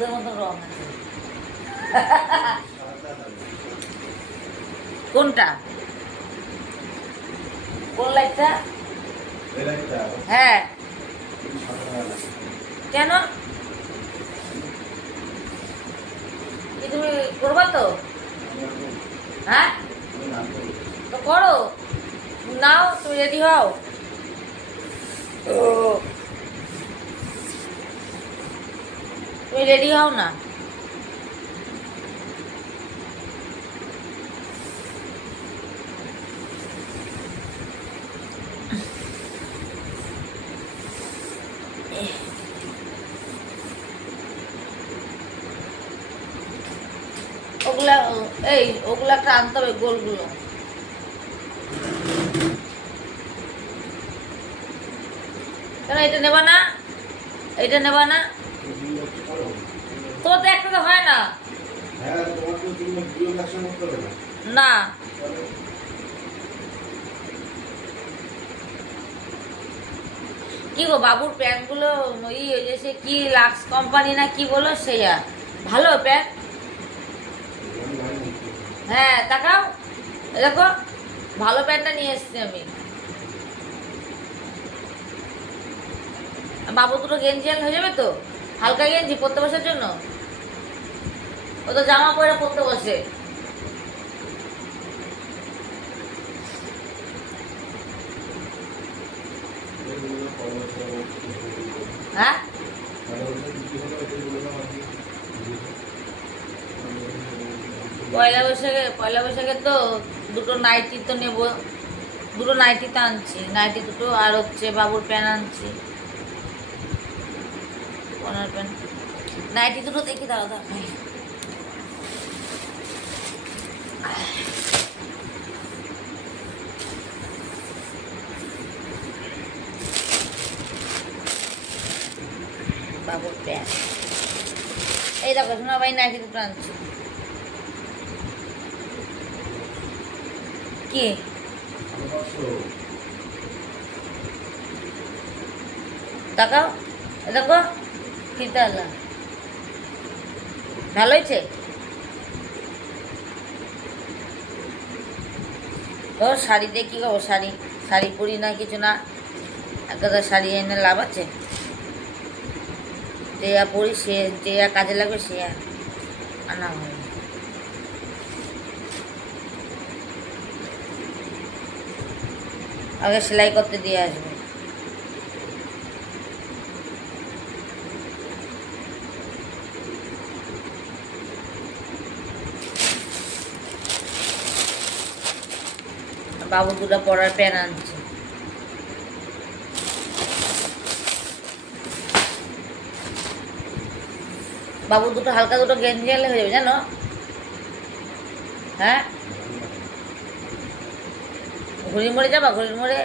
দুধের মতো রং আছে। কোনটা? কোন লাইটটা? হ্যাঁ। কেন? কি তুমি করবা তো? হ্যাঁ তো করো, নাও, তুমি রেডি হও। তুমি রেডি হও না। ওগুলা এই ওগুলা একটা আনতে হবে, গোলগুলো। কেন এটা নেবা না? এটা নেবা না? তো একটা তো হয় না। না কি গো, বাবুর প্যান্ট গুলো সে কি লাক্স কোম্পানি না কি বলো, সেয়া ভালো প্যান্ট। হ্যাঁ তাকাও, দেখো ভালো প্যান্টটা নিয়ে এসছি আমি। বাবু দুটো গেঞ্জি হয়ে যাবে তো, হালকা গেঞ্জি পরতে বসার জন্য। ও তো জামা পরে পরতে বসে। হ্যাঁ পয়লা বৈশাখে তো দুটো নাইটি তো নেবো, দুটো নাইটি তো আনছি, নাইটি দুটো, আর হচ্ছে বাবুর প্যান্ট আনছি, ওনার প্যান্ট। নাইটি দুটো দেখি, দাও দেখাই। বাবুর প্যান্ট এই দেখো, শোনা ভাই, নাইটি দুটো আনছি। কি তাকাও, দেখো ফিতা ভালো হয়েছে। ও শাড়িতে কি করবো, শাড়ি পরি না কিছু না, একটা শাড়ি এনে লাভ আছে? যে পরি সে যে কাজে লাগবে সে আনা হয়। আগে সেলাই করতে দিয়ে আসবে। বাবু দুটো পরার প্যান্ট আনছে। বাবু দুটো হালকা দুটো গেঞ্জি আনলে হয়ে যাবে, জানো? হ্যাঁ ঘুড়ি মোড়ে যাবা? ঘুড়ির মোড়ে